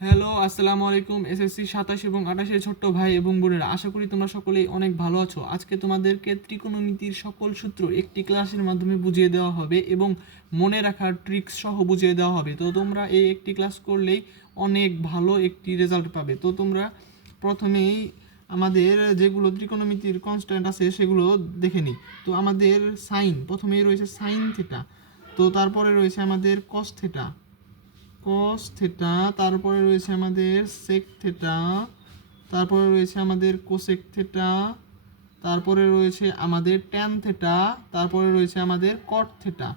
Hello, আসসালামু আলাইকুম। SSC 27 এবং 28 ছোট্ট ভাই এবং বোনেরা, আশা করি তোমরা সকলেই অনেক ভালো আছো। আজকে তোমাদেরকে ত্রিকোণমিতির সকল সূত্র একটি ক্লাসের মাধ্যমে বুঝিয়ে দেওয়া হবে এবং মনে রাখার ট্রিক্স সহ বুঝিয়ে দেওয়া হবে। তো তোমরা এই একটি ক্লাস করলেই অনেক ভালো একটি রেজাল্ট পাবে। তো তোমরা প্রথমেই আমাদের যেগুলো ত্রিকোণমিতির কনস্ট্যান্ট আছে সেগুলো দেখে নিই। তো আমাদের সাইন, প্রথমেই রয়েছে সাইন থিটা, তো তারপরে রয়েছে আমাদের কস থিটা, কস থেটা, তারপরে রয়েছে আমাদের সেক থেটা, তারপরে রয়েছে আমাদের কোসেক থেটা, তারপরে রয়েছে আমাদের ট্যান থেটা, তারপরে রয়েছে আমাদের কট থেটা।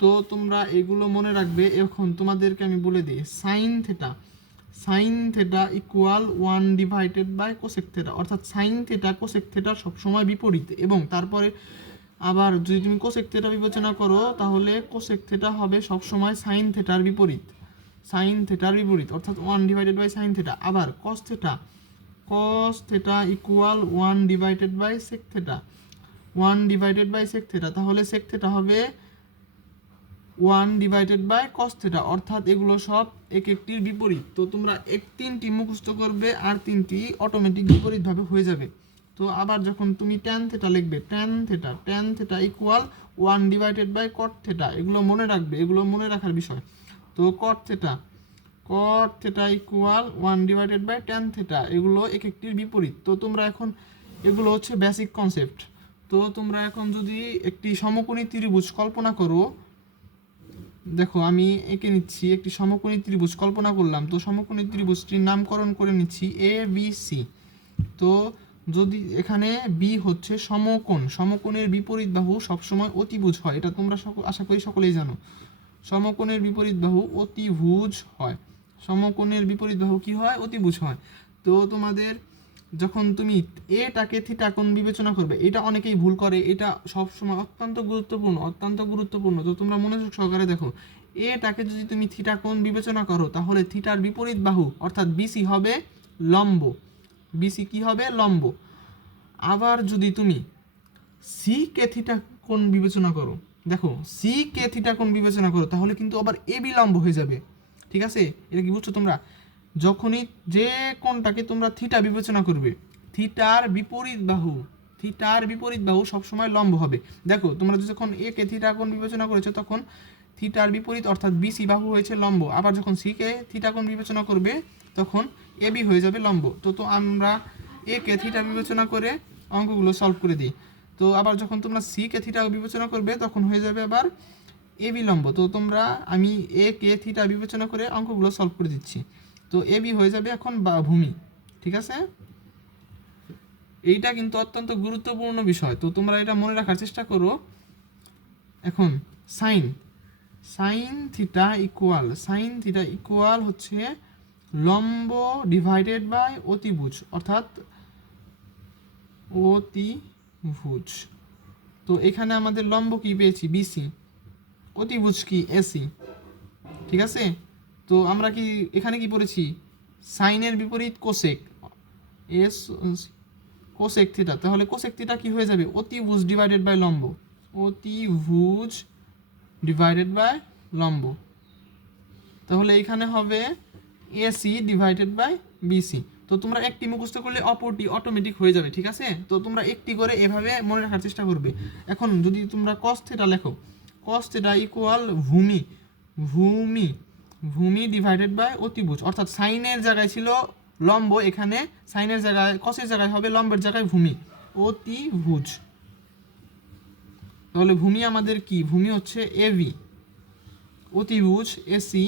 তো তোমরা এগুলো মনে রাখবে। এখন তোমাদেরকে আমি বলে দিই, sine theta, sine theta equal 1//, cosec theta, অর্থাৎ সাইন থেটা কোসেক থেটা সবসময় বিপরীত। এবং তারপরে আবার যদি তুমি কোসেক থেটা বিবেচনা করো তাহলে কোসেক থেটা হবে সবসময় সাইন থেটার বিপরীত, সাইন থেটার বিপরীত, অর্থাৎ 1// সাইন থেটা। আবার cos theta, cos theta equal 1// sec theta, 1// sec theta, তাহলে সেক থেটা হবে 1// কস থেটা, অর্থাৎ এগুলো সব এক একটির বিপরীত। তো তোমরা তিনটি মুখস্থ করবে আর তিনটি অটোমেটিক বিপরীতভাবে হয়ে যাবে। তো আবার যখন তুমি ট্যান থেটা লিখবে, tan theta, tan theta equal 1// কট থেটা, এগুলো মনে রাখবে, এগুলো মনে রাখার বিষয়। তো কট থেটা, কট থেটা ইকুয়াল 1// ট্যান থেটা, এগুলো এক একটির বিপরীত। তো তোমরা এখন এগুলো হচ্ছে বেসিক কনসেপ্ট। তো তোমরা এখন যদি একটি সমকোণী ত্রিভুজ কল্পনা করো, দেখো আমি এঁকে নিচ্ছি, একটি সমকোণী ত্রিভুজ কল্পনা করলাম। তো সমকোণী ত্রিভুজটির নামকরণ করে নিচ্ছি এ বি সি। তো যদি এখানে বি হচ্ছে সমকোণ, সমকোণের বিপরীত বাহু সবসময় অতিভুজ হয়, এটা তোমরা আশা করি সকলেই জানো। সমকোণের বিপরীত বাহু অতিভুজ হয়, সমকোণের বিপরীত বাহু কি হয়? অতিভুজ হয়। তো তোমাদের যখন তুমি এটাকে থিটা কোণ বিবেচনা করবে, এটা অনেকেই ভুল করে, এটা সবসময় অত্যন্ত গুরুত্বপূর্ণ, অত্যন্ত গুরুত্বপূর্ণ। তো তোমরা মনোযোগ সহকারে দেখো, এটাকে যদি তুমি থিটা কোণ বিবেচনা করো তাহলে থিটার বিপরীত বাহু অর্থাৎ বিসি হবে লম্ব, বিসি কি হবে? লম্ব। আবার যদি তুমি সি কে থিটা কোণ বিবেচনা করো, দেখো সি কে থিটা কোণ বিবেচনা করো তাহলে কিন্তু আবার এ বি লম্ব হয়ে যাবে। ঠিক আছে, এটা কি বুঝছো তোমরা? যখনই যে কোণটাকে তোমরা থিটা বিবেচনা করবে, থিটার বিপরীত বাহু, থিটার বিপরীত বাহু সবসময় লম্ব হবে। দেখো তোমরা যখন এ কে থিটা কোণ বিবেচনা করেছো তখন থিটার বিপরীত অর্থাৎ বিসি বাহু হয়েছে লম্ব। আবার যখন সি কে থিটা কোণ বিবেচনা করবে তখন এ বি হয়ে যাবে লম্ব। তো আমরা এ কে থিটা বিবেচনা করে অঙ্কগুলো সলভ করে দিই। তো আবার যখন তোমরা সি কে থিটা বিবেচনা করবে তখন হয়ে যাবে আবার এ বি লম্ব। তো তোমরা আমি এ কে থিটা বিবেচনা করে অঙ্কগুলো সলভ করে দিচ্ছি। তো এ বি হয়ে যাবে এখন বা ভূমি। ঠিক আছে, এইটা কিন্তু অত্যন্ত গুরুত্বপূর্ণ বিষয়, তো তোমরা এটা মনে রাখার চেষ্টা করো। এখন sine, sine theta equal, sine theta equal হচ্ছে লম্ব ডিভাইডেড বাই অতিভুজ, অর্থাৎ অতিভুজ। তো এখানে আমাদের লম্ব কি পেয়েছি? বিসি। অতিভুজ কি? এসি। ঠিক আছে, তো আমরা কি এখানে কি পড়েছি? সাইনের বিপরীত কোসেক, এস কোসেক থিটা, তাহলে কোসেক থিটা কি হয়ে যাবে? অতিভুজ ডিভাইডেড বাই লম্ব, অতিভুজ ডিভাইডেড বাই লম্ব। তাহলে এখানে হবে এসি ডিভাইডেড বাই বিসি। তো তোমরা একটি মুখস্থ করলে অপরটি অটোমেটিক হয়ে যাবে। ঠিক আছে, তো তোমরা একটি করে এভাবে মনে রাখার চেষ্টা করবে। এখন যদি তোমরা কস থিটা লেখো, কস থিটা ইকুয়াল ভূমি, ভূমি, ভূমি ডিভাইডেড বাই অতিভুজ, অর্থাৎ সাইনের জায়গায় ছিল লম্ব, এখানে সাইনের জায়গায় কসের জায়গায় হবে লম্বের জায়গায় ভূমি, অতিভুজ। তাহলে ভূমি আমাদের কি? ভূমি হচ্ছে এবি, অতিভুজ এসি।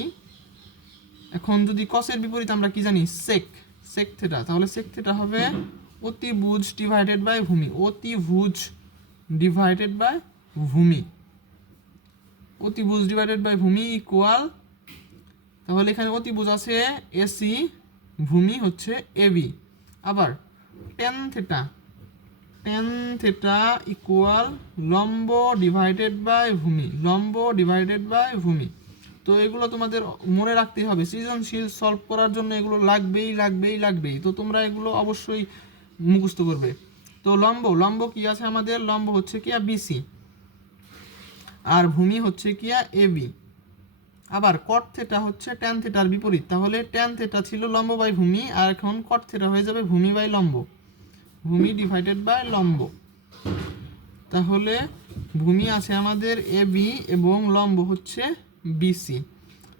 এখন যদি কসের বিপরীত আমরা কি জানি? সেক, সেক থিটা, তাহলে সেক থিটা হবে অতিভুজ ডিভাইডেড বাই ভূমি, অতিভুজ ডিভাইডেড বাই ভূমি, অতিভুজ ডিভাইডেড বাই ভূমি ইকুয়াল, তাহলে এখানে অতিভুজ আছে এসি, ভূমি হচ্ছে এবি। আবার tan theta, tan theta equal লম্ব ডিভাইডেড বাই ভূমি, লম্ব ডিভাইডেড বাই ভূমি। তো এগুলো তোমাদের মনে রাখতেই হবে, সৃজনশীল সলভ করার জন্য এগুলো লাগবেই লাগবেই লাগবেই। তো তোমরা এগুলো অবশ্যই মুখস্থ করবে। তো লম্ব, লম্ব কি আছে আমাদের? লম্ব হচ্ছে কি? বিসি। আর ভূমি হচ্ছে কি? এবি। আবার কট থেটা হচ্ছে ট্যান থেটার বিপরীত, তাহলে ট্যান থেটা ছিল লম্ব বাই ভূমি, আর এখন কট থেটা হয়ে যাবে ভূমি বাই লম্ব, ভূমি ডিভাইডেড বাই লম্ব। তাহলে ভূমি আছে আমাদের এ বি এবং লম্ব হচ্ছে বিসি।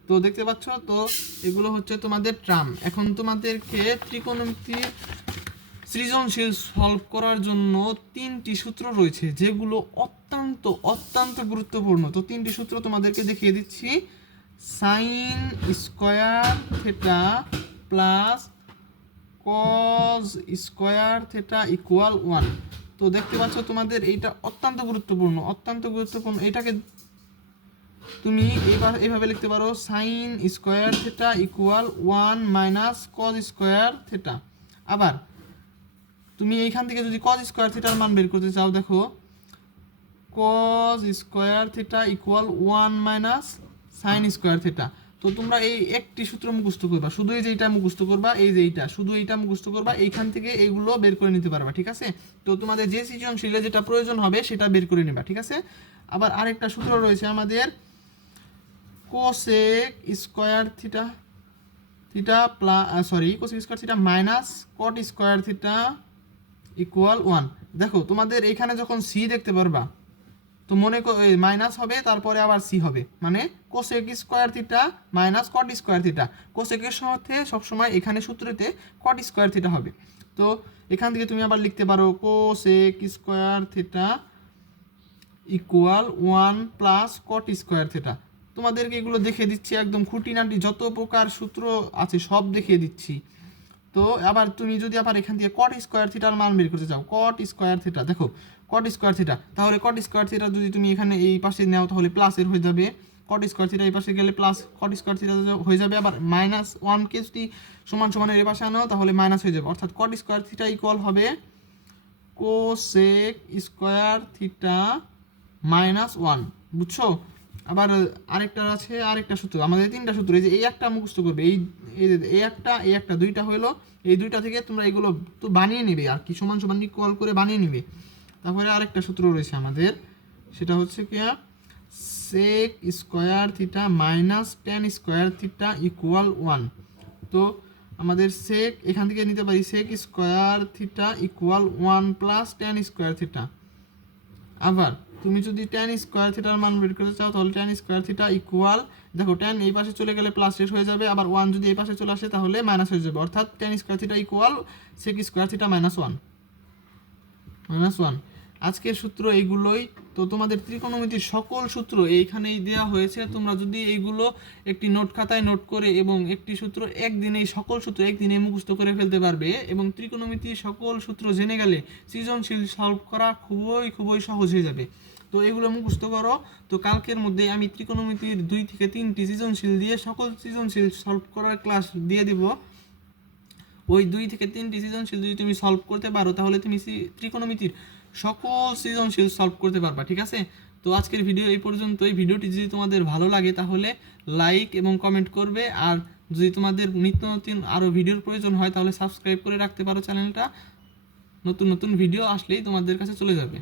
তো দেখতে পাচ্ছ, তো এগুলো হচ্ছে তোমাদের ট্রাম। এখন তোমাদেরকে ত্রিকোণমিতির সৃজনশীল সলভ করার জন্য 3টি সূত্র রয়েছে যেগুলো অত্যন্ত অত্যন্ত গুরুত্বপূর্ণ। তো 3টি সূত্র তোমাদেরকে দেখিয়ে দিচ্ছি। Sine square theta plus cos square theta equal 1। তো দেখতে পাচ্ছ তোমাদের এইটা অত্যন্ত গুরুত্বপূর্ণ, অত্যন্ত গুরুত্বপূর্ণ। এটাকে তুমি এইভাবে লিখতে পারো, sine square theta equal 1 minus cos square theta. আবার তুমি এইখান থেকে যদি কজ স্কোয়ার থিটার মান বের করতে চাও, দেখো cos square theta equal 1 minus sine square theta. তো তোমরা এই একটি সূত্র মুখস্থ করবা, শুধু এই যে এইটা মুখস্থ করবা, এই যে এইটা শুধু এইটা মুখস্থ করবা, এইখান থেকে এইগুলো বের করে নিতে পারবা, ঠিক আছে? তো তোমাদের যে সৃজনশীলে যেটা প্রয়োজন হবে সেটা বের করে নেবা, ঠিক আছে? আবার আরেকটা সূত্র রয়েছে আমাদের, cosec square theta cosec square theta minus cot square theta equal 1। দেখো তোমাদের এখানে যখন সি দেখতে পারবা, তো মনে মাইনাস হবে, তারপরে আবার সি হবে, মানে cosec square theta minus cot square theta. কোসেকের সাথে সবসময় এখানে সূত্রতে কট স্কোয়ার থিটা হবে। তো এখান থেকে তুমি আবার লিখতে পারো cosec square theta equal 1 plus cot square theta. তোমাদেরকে এগুলো দেখিয়ে দিচ্ছি, একদম খুঁটিনাটি যত প্রকার সূত্র আছে সব দেখিয়ে দিচ্ছি। তো আবার তুমি যদি আবার এখান থেকে কট স্কোয়ার থিটার মান বের করতে চাও, কট স্কোয়ার থিটা, দেখো কট স্কোয়ার থিটা, তাহলে কট স্কোয়ার থিটা যদি তুমি এখানে এই পাশে নাও তাহলে প্লাসের হয়ে যাবে, কট স্কোয়ার থিটা এই পাশে গেলে প্লাস কট স্কোয়ার থিটা হয়ে যাবে। আবার মাইনাস 1কে যদি সমান সমানের এই পাশে আনো তাহলে মাইনাস হয়ে যাবে, অর্থাৎ কট স্কোয়ার থিটা ইকুয়াল হবে কোসেক স্কোয়ার থিটা মাইনাস 1, বুঝছো? আবার আরেকটা আছে, আরেকটা সূত্র, আমাদের 3টা সূত্র, এই যে এই একটা মুখস্থ করবে, এই একটা দুইটা হলো, এই দুইটা থেকে তোমরা এগুলো তো বানিয়ে নিবে আর কি, সমান সমান ইকুয়াল করে বানিয়ে নিবে। তারপরে আরেকটা সূত্র রয়েছে আমাদের, সেটা হচ্ছে কি, sec square theta minus tan square theta equal 1। তো আমাদের সেক এখান থেকে নিতে পারি sec square theta equal 1 plus tan square theta. আবার তুমি যদি ট্যান স্কোয়ার থিটার মান বের করতে চাও তাহলে ট্যান স্কোয়ার থিটা ইকুয়াল, দেখো ট্যান এই পাশে চলে গেলে প্লাস শেষ হয়ে যাবে, আবার 1 যদি এই পাশে চলে আসে তাহলে মাইনাস হয়ে যাবে, অর্থাৎ tan square theta equal sec square theta minus 1। আজকের সূত্র এইগুলোই। তো তোমাদের ত্রিকোণমিতির সকল সূত্র এইখানেই দেওয়া হয়েছে, তোমরা যদি এইগুলো একটি নোট খাতায় নোট করে এবং একটি সূত্র একদিনেই সকল সূত্র একদিনে মুখস্থ করে ফেলতে পারবে, এবং ত্রিকোণমিতির সকল সূত্র জেনে গেলে সৃজনশীল সলভ করা খুবই খুবই সহজ হয়ে যাবে। তো এগুলো মুখস্থ করো। তো কালকের মধ্যে আমি ত্রিকোণমিতির 2 থেকে 3টি সৃজনশীল দিয়ে সকল সৃজনশীল সলভ করার ক্লাস দিয়ে দিব। ওই 2 থেকে 3টি সৃজনশীল যদি তুমি সলভ করতে পারো তাহলে তুমি ত্রিকোণমিতির সকল সৃজনশীল সলভ করতে পারবা, ঠিক আছে? তো আজকের ভিডিও এই পর্যন্তই। ভিডিওটি যদি তোমাদের ভালো লাগে তাহলে লাইক এবং কমেন্ট করবে, আর যদি তোমাদের নিত্য নতুন আরও ভিডিওর প্রয়োজন হয় তাহলে সাবস্ক্রাইব করে রাখতে পারো চ্যানেলটা, নতুন নতুন ভিডিও আসলেই তোমাদের কাছে চলে যাবে।